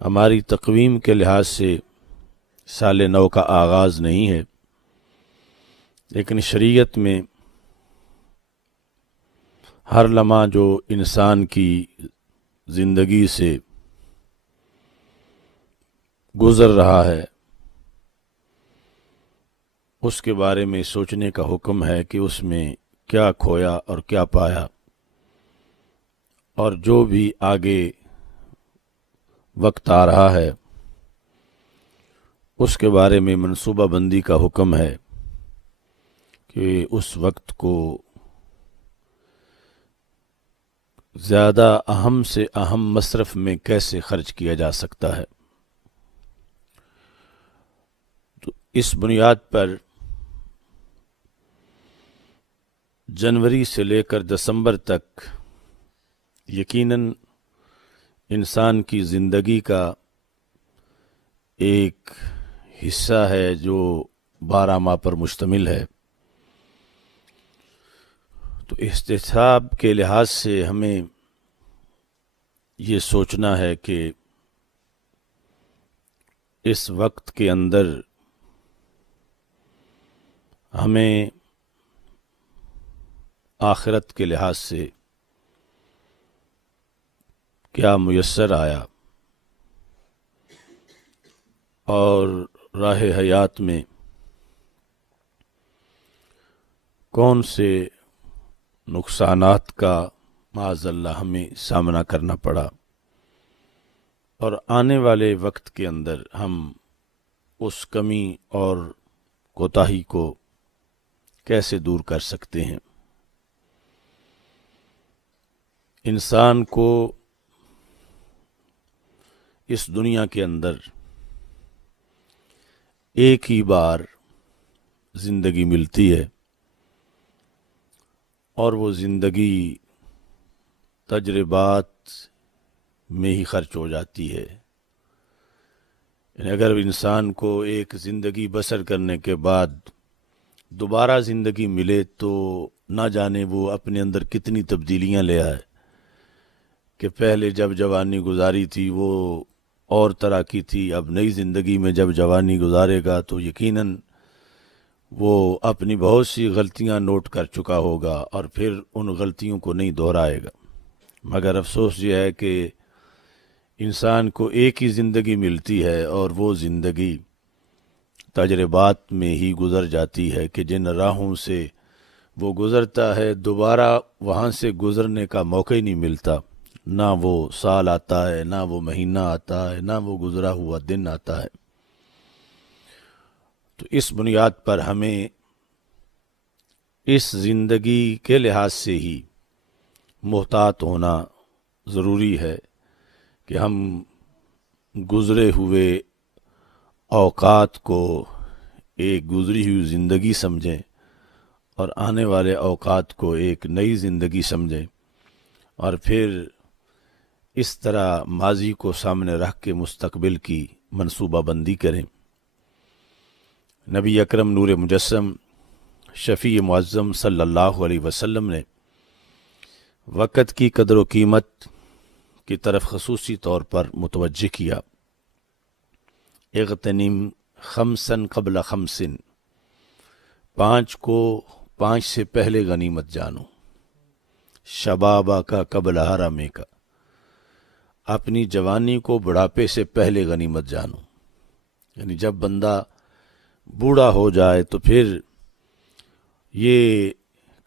ہماری تقویم کے لحاظ سے سال نو کا آغاز نہیں ہے، لیکن شریعت میں ہر لمحہ جو انسان کی زندگی سے گزر رہا ہے اس کے بارے میں سوچنے کا حکم ہے کہ اس میں کیا کھویا اور کیا پایا، اور جو بھی آگے وقت آ رہا ہے اس کے بارے میں منصوبہ بندی کا حکم ہے کہ اس وقت کو زیادہ اہم سے اہم مصرف میں کیسے خرچ کیا جا سکتا ہے۔ تو اس بنیاد پر جنوری سے لے کر دسمبر تک یقیناً انسان کی زندگی کا ایک حصہ ہے جو 12 ماہ پر مشتمل ہے۔ تو احتساب کے لحاظ سے ہمیں یہ سوچنا ہے کہ اس وقت کے اندر ہمیں آخرت کے لحاظ سے کیا میسر آیا اور راہ حیات میں کون سے نقصانات کا معاذ اللہ ہمیں سامنا کرنا پڑا، اور آنے والے وقت کے اندر ہم اس کمی اور کوتاہی کو کیسے دور کر سکتے ہیں۔ انسان کو اس دنیا کے اندر ایک ہی بار زندگی ملتی ہے، اور وہ زندگی تجربات میں ہی خرچ ہو جاتی ہے۔ یعنی اگر انسان کو ایک زندگی بسر کرنے کے بعد دوبارہ زندگی ملے تو نہ جانے وہ اپنے اندر کتنی تبدیلیاں لے آئے، کہ پہلے جب جوانی گزاری تھی وہ اور طرح کی تھی، اب نئی زندگی میں جب جوانی گزارے گا تو یقیناً وہ اپنی بہت سی غلطیاں نوٹ کر چکا ہوگا اور پھر ان غلطیوں کو نہیں دہرائے گا۔ مگر افسوس یہ ہے کہ انسان کو ایک ہی زندگی ملتی ہے اور وہ زندگی تجربات میں ہی گزر جاتی ہے کہ جن راہوں سے وہ گزرتا ہے دوبارہ وہاں سے گزرنے کا موقع ہی نہیں ملتا، نہ وہ سال آتا ہے، نہ وہ مہینہ آتا ہے، نہ وہ گزرا ہوا دن آتا ہے۔ تو اس بنیاد پر ہمیں اس زندگی کے لحاظ سے ہی محتاط ہونا ضروری ہے کہ ہم گزرے ہوئے اوقات کو ایک گزری ہوئی زندگی سمجھیں اور آنے والے اوقات کو ایک نئی زندگی سمجھیں، اور پھر اس طرح ماضی کو سامنے رکھ کے مستقبل کی منصوبہ بندی کریں۔ نبی اکرم نور مجسم شفیع معظم صلی اللہ علیہ وسلم نے وقت کی قدر و قیمت کی طرف خصوصی طور پر متوجہ کیا۔ اغتنم خمسن قبل خمسن، 5 کو 5 سے پہلے غنیمت جانو، شبابہ کا قبل حرامے کا، اپنی جوانی کو بڑھاپے سے پہلے غنیمت جانو۔ یعنی جب بندہ بوڑھا ہو جائے تو پھر یہ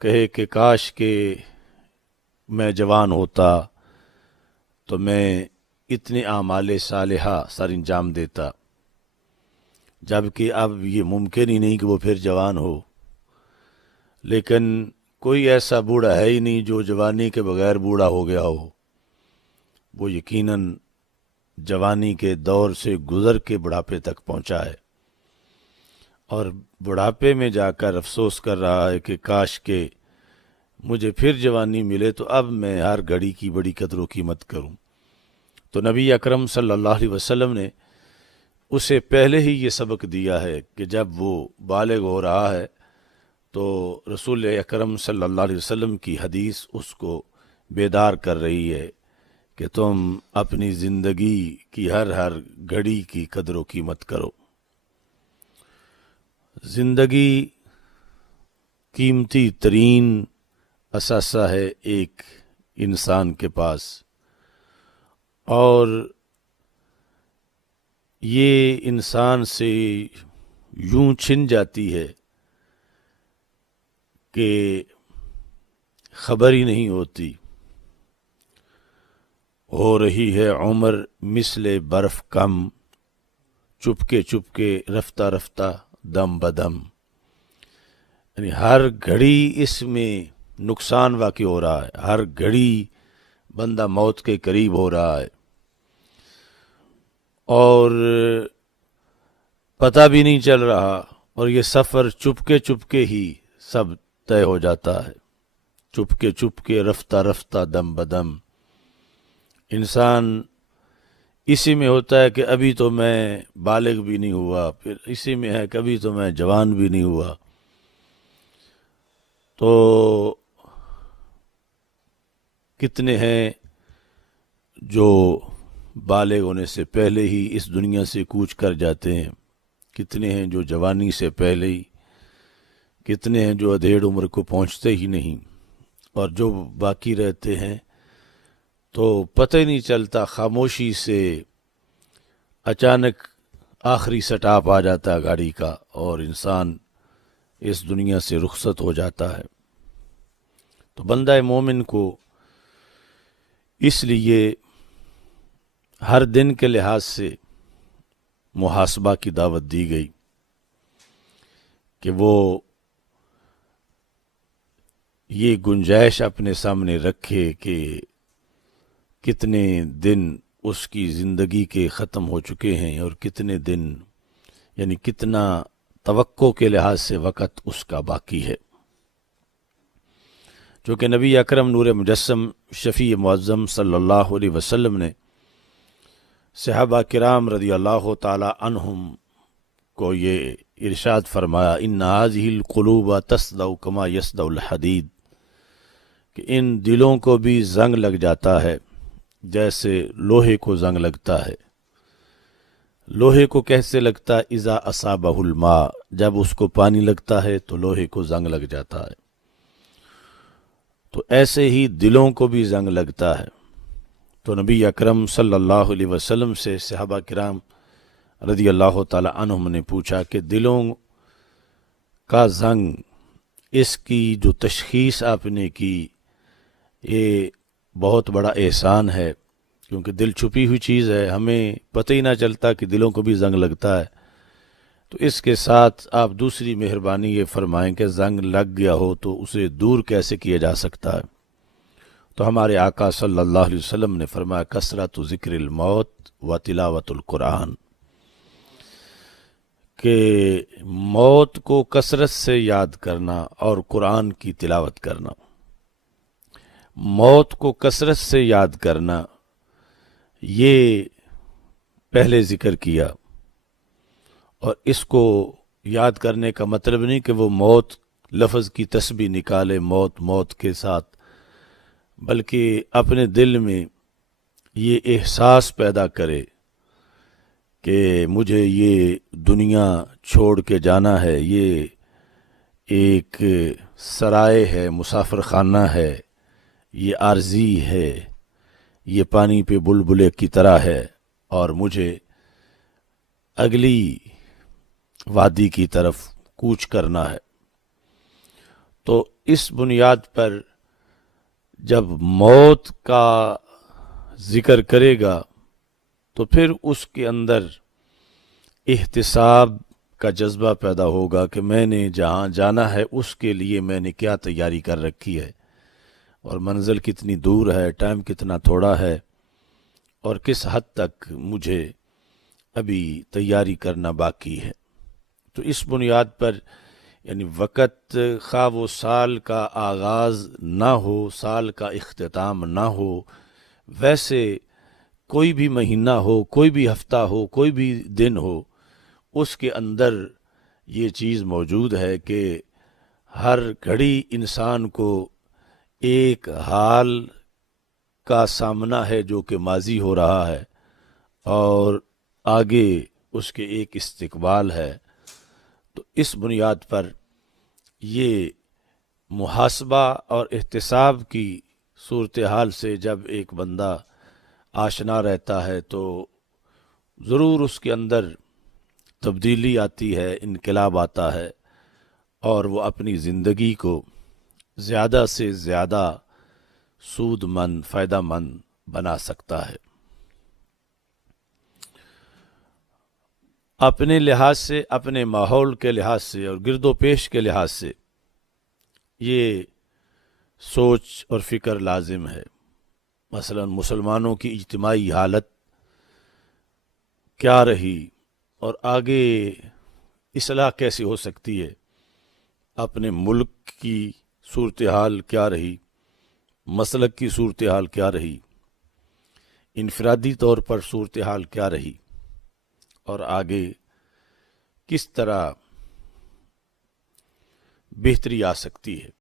کہے کہ کاش کہ میں جوان ہوتا تو میں اتنے اعمال صالحہ سر انجام دیتا، جبکہ اب یہ ممکن ہی نہیں کہ وہ پھر جوان ہو۔ لیکن کوئی ایسا بوڑھا ہے ہی نہیں جو جوانی کے بغیر بوڑھا ہو گیا ہو، وہ یقیناً جوانی کے دور سے گزر کے بڑھاپے تک پہنچا ہے، اور بڑھاپے میں جا کر افسوس کر رہا ہے کہ کاش کہ مجھے پھر جوانی ملے تو اب میں ہر گھڑی کی بڑی قدر و قیمت کروں۔ تو نبی اکرم صلی اللہ علیہ وسلم نے اسے پہلے ہی یہ سبق دیا ہے کہ جب وہ بالغ ہو رہا ہے تو رسول اکرم صلی اللہ علیہ وسلم کی حدیث اس کو بیدار کر رہی ہے کہ تم اپنی زندگی کی ہر ہر گھڑی کی قدر و قیمت کرو۔ زندگی قیمتی ترین اثاثہ ہے ایک انسان کے پاس، اور یہ انسان سے یوں چھن جاتی ہے کہ خبر ہی نہیں ہوتی۔ ہو رہی ہے عمر مثل برف کم، چپکے چپکے رفتہ رفتہ دم بدم، یعنی ہر گھڑی اس میں نقصان واقع ہو رہا ہے، ہر گھڑی بندہ موت کے قریب ہو رہا ہے، اور پتہ بھی نہیں چل رہا، اور یہ سفر چپکے چپکے ہی سب طے ہو جاتا ہے، چپکے چپکے رفتہ رفتہ دم بدم۔ انسان اسی میں ہوتا ہے کہ ابھی تو میں بالغ بھی نہیں ہوا، پھر اسی میں ہے کہ ابھی تو میں جوان بھی نہیں ہوا۔ تو کتنے ہیں جو بالغ ہونے سے پہلے ہی اس دنیا سے کوچ کر جاتے ہیں، کتنے ہیں جو جوانی سے پہلے ہی، کتنے ہیں جو ادھیڑ عمر کو پہنچتے ہی نہیں، اور جو باقی رہتے ہیں تو پتہ ہی نہیں چلتا، خاموشی سے اچانک آخری سٹاپ آ جاتا ہے گاڑی کا، اور انسان اس دنیا سے رخصت ہو جاتا ہے۔ تو بندہ مومن کو اس لیے ہر دن کے لحاظ سے محاسبہ کی دعوت دی گئی کہ وہ یہ گنجائش اپنے سامنے رکھے کہ کتنے دن اس کی زندگی کے ختم ہو چکے ہیں، اور کتنے دن یعنی کتنا توقع کے لحاظ سے وقت اس کا باقی ہے۔ چونکہ نبی اکرم نور مجسم شفیع معظم صلی اللہ علیہ وسلم نے صحابہ کرام رضی اللہ تعالی عنہم کو یہ ارشاد فرمایا، ان هذه القلوب تصدع كما يصدع الحدید، کہ ان دلوں کو بھی زنگ لگ جاتا ہے جیسے لوہے کو زنگ لگتا ہے۔ لوہے کو کیسے لگتا ہے؟ اذا اصابہ الماء، جب اس کو پانی لگتا ہے تو لوہے کو زنگ لگ جاتا ہے۔ تو ایسے ہی دلوں کو بھی زنگ لگتا ہے۔ تو نبی اکرم صلی اللہ علیہ وسلم سے صحابہ کرام رضی اللہ تعالی عنہم نے پوچھا کہ دلوں کا زنگ، اس کی جو تشخیص آپ نے کی، یہ بہت بڑا احسان ہے، کیونکہ دل چھپی ہوئی چیز ہے، ہمیں پتہ ہی نہ چلتا کہ دلوں کو بھی زنگ لگتا ہے۔ تو اس کے ساتھ آپ دوسری مہربانی یہ فرمائیں کہ زنگ لگ گیا ہو تو اسے دور کیسے کیا جا سکتا ہے؟ تو ہمارے آقا صلی اللہ علیہ وسلم نے فرمایا، کثرت ذکر الموت و تلاوت القرآن، کہ موت کو کثرت سے یاد کرنا اور قرآن کی تلاوت کرنا۔ موت کو کثرت سے یاد کرنا، یہ پہلے ذکر کیا، اور اس کو یاد کرنے کا مطلب نہیں کہ وہ موت لفظ کی تسبیح نکالے موت موت کے ساتھ، بلکہ اپنے دل میں یہ احساس پیدا کرے کہ مجھے یہ دنیا چھوڑ کے جانا ہے، یہ ایک سرائے ہے، مسافر خانہ ہے، یہ عارضی ہے، یہ پانی پہ بلبلے کی طرح ہے، اور مجھے اگلی وادی کی طرف کوچ کرنا ہے۔ تو اس بنیاد پر جب موت کا ذکر کرے گا تو پھر اس کے اندر احتساب کا جذبہ پیدا ہوگا کہ میں نے جہاں جانا ہے اس کے لیے میں نے کیا تیاری کر رکھی ہے، اور منزل کتنی دور ہے، ٹائم کتنا تھوڑا ہے، اور کس حد تک مجھے ابھی تیاری کرنا باقی ہے۔ تو اس بنیاد پر یعنی وقت خواہ وہ سال کا آغاز نہ ہو، سال کا اختتام نہ ہو، ویسے کوئی بھی مہینہ ہو، کوئی بھی ہفتہ ہو، کوئی بھی دن ہو، اس کے اندر یہ چیز موجود ہے کہ ہر گھڑی انسان کو ایک حال کا سامنا ہے جو کہ ماضی ہو رہا ہے، اور آگے اس کے ایک استقبال ہے، تو اس بنیاد پر یہ محاسبہ اور احتساب کی صورتحال سے جب ایک بندہ آشنا رہتا ہے تو ضرور اس کے اندر تبدیلی آتی ہے، انقلاب آتا ہے، اور وہ اپنی زندگی کو زیادہ سے زیادہ سود مند، فائدہ مند بنا سکتا ہے۔ اپنے لحاظ سے، اپنے ماحول کے لحاظ سے اور گرد و پیش کے لحاظ سے یہ سوچ اور فکر لازم ہے۔ مثلا مسلمانوں کی اجتماعی حالت کیا رہی اور آگے اصلاح کیسی ہو سکتی ہے، اپنے ملک کی صورتحال کیا رہی، مسلک کی صورتحال کیا رہی، انفرادی طور پر صورتحال کیا رہی، اور آگے کس طرح بہتری آ سکتی ہے۔